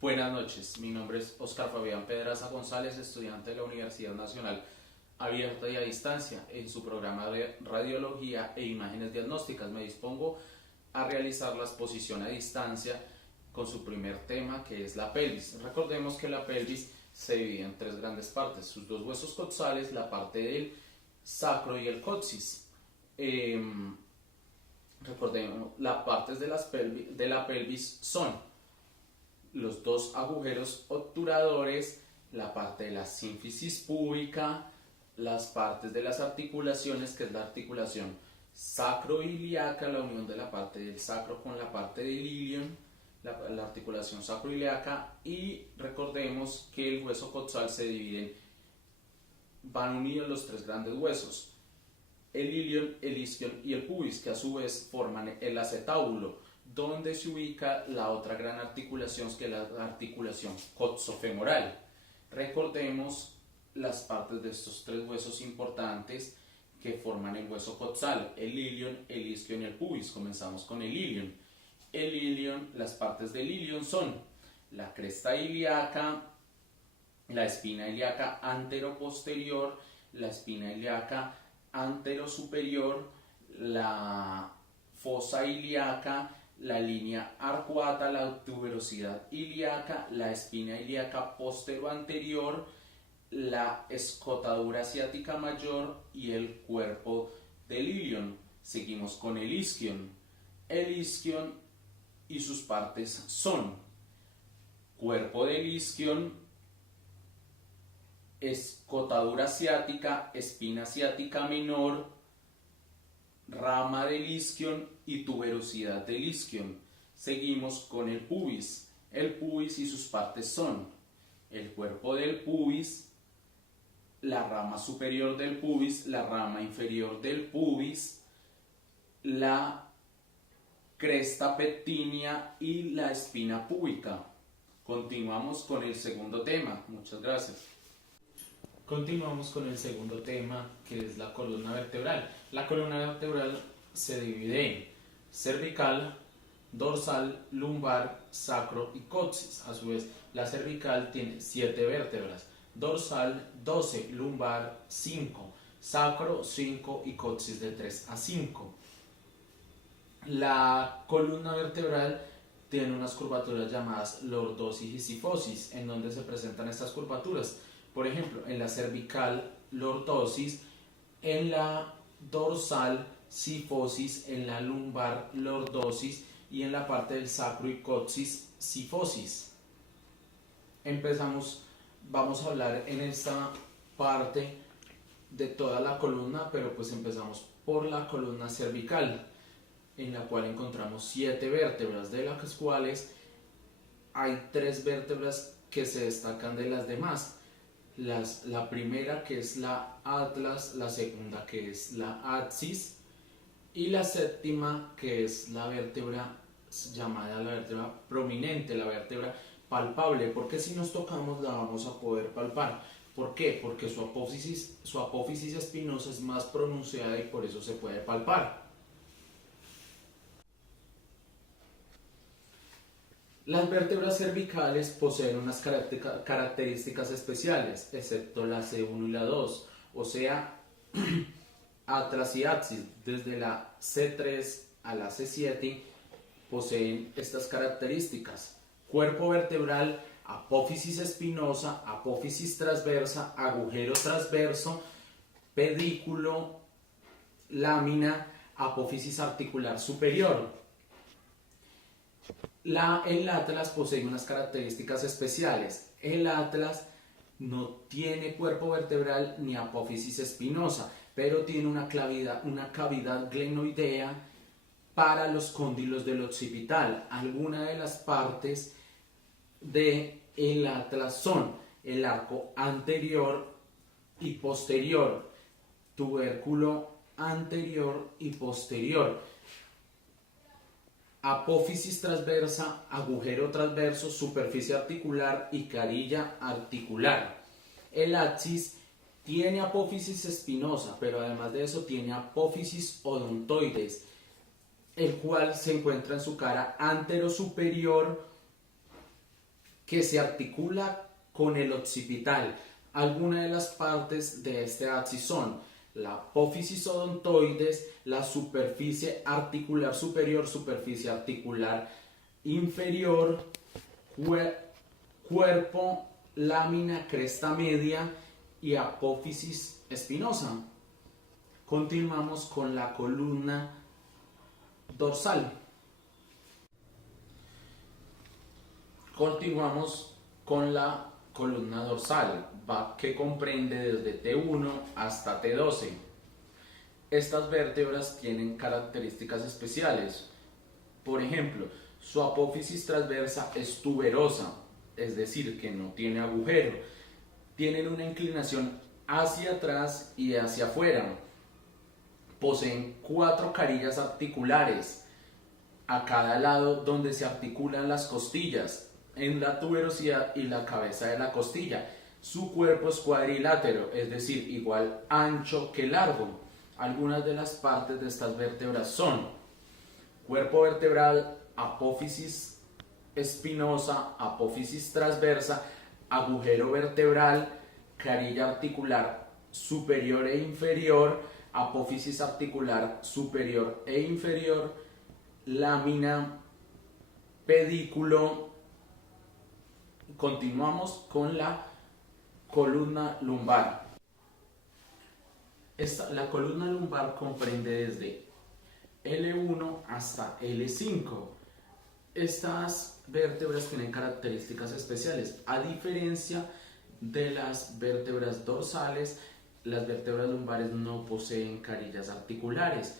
Buenas noches, mi nombre es Oscar Fabián Pedraza González, estudiante de la Universidad Nacional Abierta y a Distancia. En su programa de Radiología e Imágenes Diagnósticas me dispongo a realizar la exposición a distancia con su primer tema, que es la pelvis. Recordemos que la pelvis se divide en tres grandes partes: sus dos huesos coxales, la parte del sacro y el coxis. Recordemos, las partes de la pelvis son los dos agujeros obturadores, la parte de la sínfisis púbica, las partes de las articulaciones, que es la articulación sacroiliaca, la unión de la parte del sacro con la parte del ilion, la articulación sacroiliaca. Y recordemos que el hueso coxal se divide, van unidos los tres grandes huesos: el ilion, el isquion y el pubis, que a su vez forman el acetábulo, donde se ubica la otra gran articulación, que es la articulación coxofemoral. Recordemos las partes de estos tres huesos importantes que forman el hueso coxal: el ilion, el isquion y el pubis. Comenzamos con el ilion. El ilion, las partes del ilion son la cresta ilíaca, la espina ilíaca antero-posterior, la espina ilíaca antero-superior, la fosa ilíaca, la línea arcuata, la tuberosidad ilíaca, la espina ilíaca postero-anterior, la escotadura ciática mayor y el cuerpo del ilion. Seguimos con el isquion. El isquion y sus partes son cuerpo del isquion, escotadura ciática, espina ciática menor, rama del isquion y tuberosidad del isquion. Seguimos con el pubis. El pubis y sus partes son el cuerpo del pubis, la rama superior del pubis, la rama inferior del pubis, la cresta pectínea y la espina púbica. Continuamos con el segundo tema. Muchas gracias. Continuamos con el segundo tema, que es la columna vertebral. La columna vertebral se divide en cervical, dorsal, lumbar, sacro y coxis. A su vez, la cervical tiene 7 vértebras, dorsal 12, lumbar 5, sacro 5 y coxis de 3 a 5. La columna vertebral tiene unas curvaturas llamadas lordosis y sifosis. ¿En donde se presentan estas curvaturas? Por ejemplo, en la cervical, lordosis; en la dorsal, sifosis; en la lumbar, lordosis; y en la parte del sacro y coxis, sifosis. Vamos a hablar en esta parte de toda la columna, pero pues empezamos por la columna cervical, en la cual encontramos 7 vértebras, de las cuales hay 3 vértebras que se destacan de las demás. La primera, que es la atlas; la segunda, que es la axis; y la séptima, que es la vértebra llamada la vértebra prominente, la vértebra palpable, porque si nos tocamos la vamos a poder palpar. ¿Por qué? Porque su apófisis espinosa es más pronunciada y por eso se puede palpar. Las vértebras cervicales poseen unas características especiales, excepto la C1 y la 2, o sea, atlas y axis. Desde la C3 a la C7 poseen estas características: cuerpo vertebral, apófisis espinosa, apófisis transversa, agujero transverso, pedículo, lámina, apófisis articular superior. El atlas posee unas características especiales. El atlas no tiene cuerpo vertebral ni apófisis espinosa, pero tiene una cavidad glenoidea para los cóndilos del occipital. Algunas de las partes del atlas son el arco anterior y posterior, tubérculo anterior y posterior, apófisis transversa, agujero transverso, superficie articular y carilla articular. El axis tiene apófisis espinosa, pero además de eso tiene apófisis odontoides, el cual se encuentra en su cara antero superior, que se articula con el occipital. Algunas de las partes de este axis son la apófisis odontoides, la superficie articular superior, superficie articular inferior, cuerpo, lámina, cresta media y apófisis espinosa. Continuamos con la columna dorsal. Continuamos con la columna dorsal, que comprende desde T1 hasta T12. Estas vértebras tienen características especiales. Por ejemplo, su apófisis transversa es tuberosa, es decir, que no tiene agujero. Tienen una inclinación hacia atrás y hacia afuera. Poseen 4 carillas articulares a cada lado donde se articulan las costillas, en la tuberosidad y la cabeza de la costilla. Su cuerpo es cuadrilátero, es decir, igual ancho que largo. Algunas de las partes de estas vértebras son cuerpo vertebral, apófisis espinosa, apófisis transversa, agujero vertebral, carilla articular superior e inferior, apófisis articular superior e inferior, lámina, pedículo. Continuamos con la columna lumbar. La columna lumbar comprende desde L1 hasta L5. Estas vértebras tienen características especiales. A diferencia de las vértebras dorsales, las vértebras lumbares no poseen carillas articulares.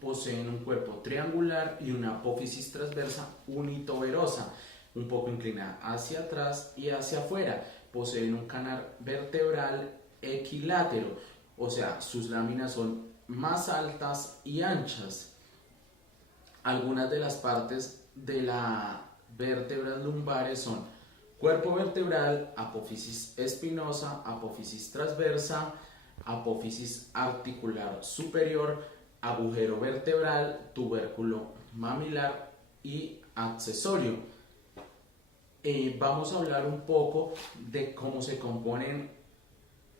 Poseen un cuerpo triangular y una apófisis transversa unituberosa, un poco inclinada hacia atrás y hacia afuera. Poseen un canal vertebral equilátero, o sea, sus láminas son más altas y anchas. Algunas de las partes de las vértebras lumbares son cuerpo vertebral, apófisis espinosa, apófisis transversa, apófisis articular superior, agujero vertebral, tubérculo mamilar y accesorio. Vamos a hablar un poco de cómo se componen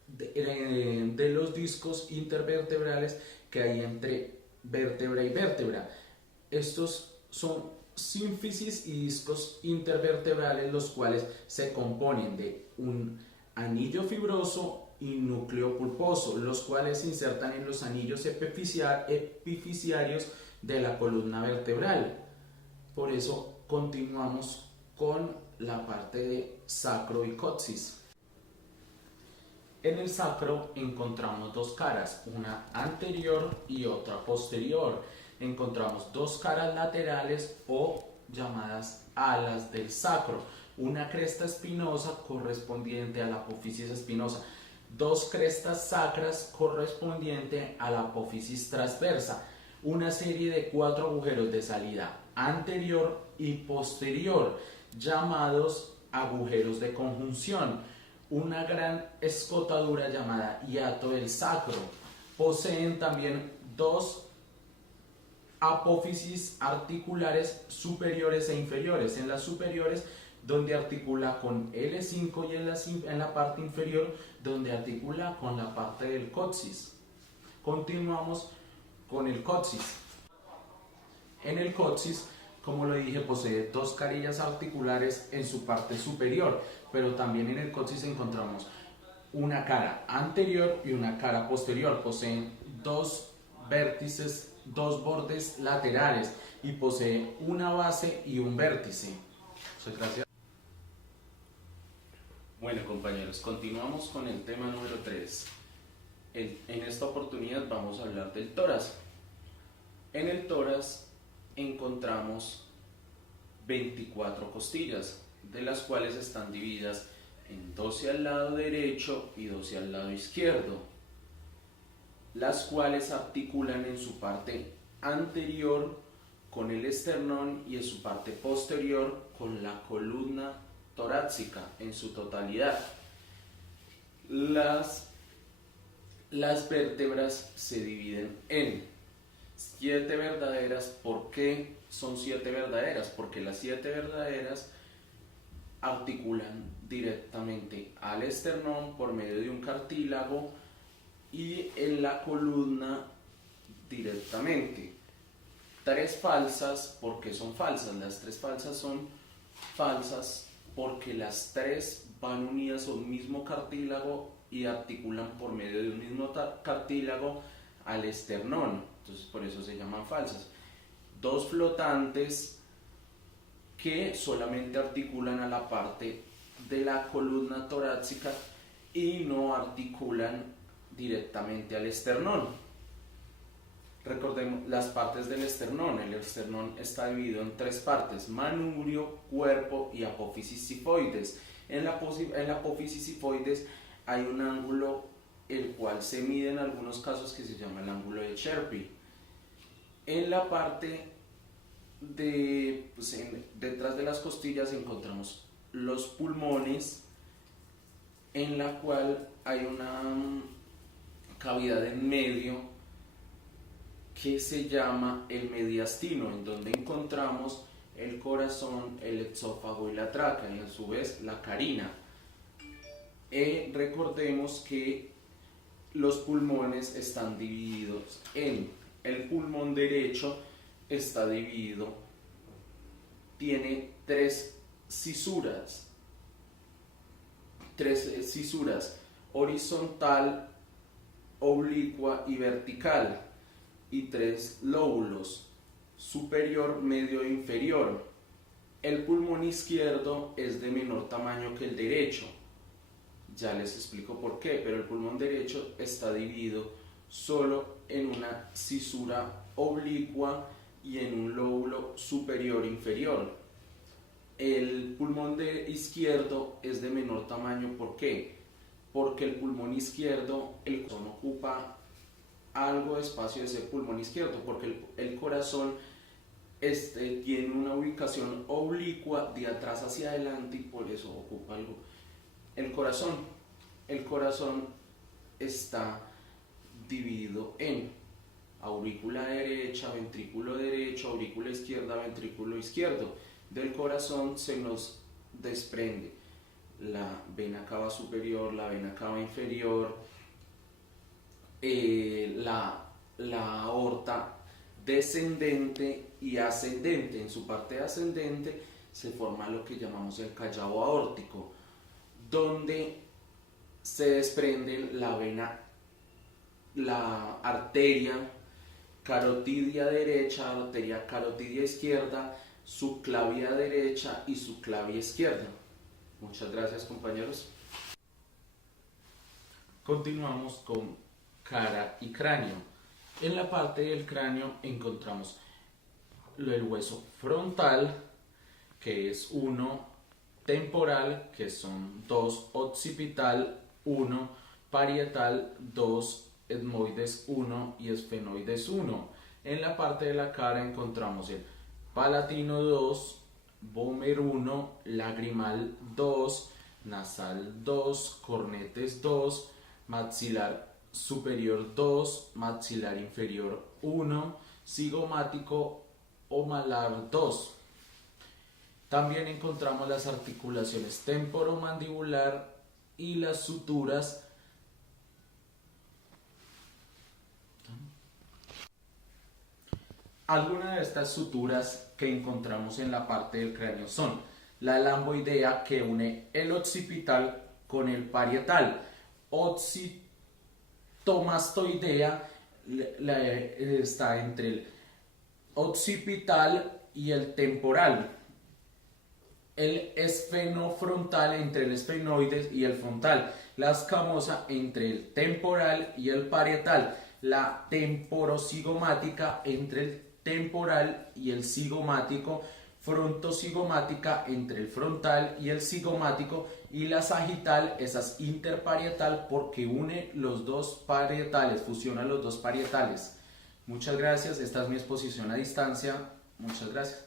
de los discos intervertebrales que hay entre vértebra y vértebra. Estos son sínfisis y discos intervertebrales, los cuales se componen de un anillo fibroso y núcleo pulposo, los cuales se insertan en los anillos epifisiarios de la columna vertebral. Por eso continuamos con la parte de sacro y coxis. En el sacro encontramos 2 caras, una anterior y otra posterior. Encontramos 2 caras laterales o llamadas alas del sacro, una cresta espinosa correspondiente a la apófisis espinosa, 2 crestas sacras correspondiente a la apófisis transversa, una serie de 4 agujeros de salida anterior y posterior, llamados agujeros de conjunción, una gran escotadura llamada hiato del sacro. Poseen también 2 apófisis articulares superiores e inferiores. En las superiores, donde articula con L5, y en la parte inferior, donde articula con la parte del coxis. Continuamos con el coxis. En el coxis, como lo dije, posee 2 carillas articulares en su parte superior, pero también en el coxis encontramos una cara anterior y una cara posterior. Poseen 2 vértices, 2 bordes laterales y posee una base y un vértice. Muchas gracias. Bueno, compañeros, continuamos con el tema número 3. En esta oportunidad vamos a hablar del tórax. En el tórax encontramos 24 costillas, de las cuales están divididas en 12 al lado derecho y 12 al lado izquierdo, las cuales articulan en su parte anterior con el esternón y en su parte posterior con la columna torácica en su totalidad. Las vértebras se dividen en 7 verdaderas. ¿Por qué son 7 verdaderas? Porque las 7 verdaderas articulan directamente al esternón por medio de un cartílago y en la columna directamente. Tres falsas, ¿por qué son falsas? Las tres falsas son falsas porque las tres van unidas a un mismo cartílago y articulan por medio de un mismo cartílago al esternón, entonces por eso se llaman falsas. Dos flotantes que solamente articulan a la parte de la columna torácica y no articulan directamente al esternón. Recordemos las partes del esternón. El esternón está dividido en tres partes: manubrio, cuerpo y apófisis sifoides. En la apófisis sifoides hay un ángulo el cual se mide en algunos casos que se llama el ángulo de Cherpi. En la parte detrás de las costillas encontramos los pulmones, en la cual hay una cavidad en medio que se llama el mediastino, en donde encontramos el corazón, el esófago y la tráquea, y a su vez la carina. Recordemos que los pulmones están divididos en el pulmón derecho, está dividido, tiene tres cisuras, horizontal, oblicua y vertical, y tres lóbulos, superior, medio e inferior. El pulmón izquierdo es de menor tamaño que el derecho, ya les explico por qué, pero el pulmón derecho está dividido solo en una cisura oblicua y en un lóbulo superior e inferior. El pulmón izquierdo es de menor tamaño, ¿por qué? Porque el pulmón izquierdo, el corazón ocupa algo de espacio de ese pulmón izquierdo, porque el corazón tiene una ubicación oblicua de atrás hacia adelante y por eso ocupa algo. El corazón está dividido en aurícula derecha, ventrículo derecho, aurícula izquierda, ventrículo izquierdo. Del corazón se nos desprende la vena cava superior, la vena cava inferior, la aorta descendente y ascendente. En su parte ascendente se forma lo que llamamos el callado aórtico, donde se desprende la arteria carotidia derecha, arteria carotidia izquierda, subclavia derecha y subclavia izquierda. Muchas gracias, compañeros. Continuamos con cara y cráneo. En la parte del cráneo encontramos el hueso frontal, que es 1, temporal, que son 2, occipital 1, parietal 2, etmoides 1 y esfenoides 1. En la parte de la cara encontramos el palatino 2, vomer 1, lagrimal 2, nasal 2, cornetes 2, maxilar superior 2, maxilar inferior 1, cigomático o malar 2. También encontramos las articulaciones temporomandibular y las suturas. Algunas de estas suturas que encontramos en la parte del cráneo son la lamboidea, que une el occipital con el parietal, occipitomastoidea está entre el occipital y el temporal, el esfenofrontal entre el esfenoides y el frontal, la escamosa entre el temporal y el parietal, la temporocigomática entre el temporal y el cigomático, frontocigomática entre el frontal y el cigomático, y la sagital, esa es interparietal porque une los dos parietales, fusiona los dos parietales. Muchas gracias, esta es mi exposición a distancia. Muchas gracias.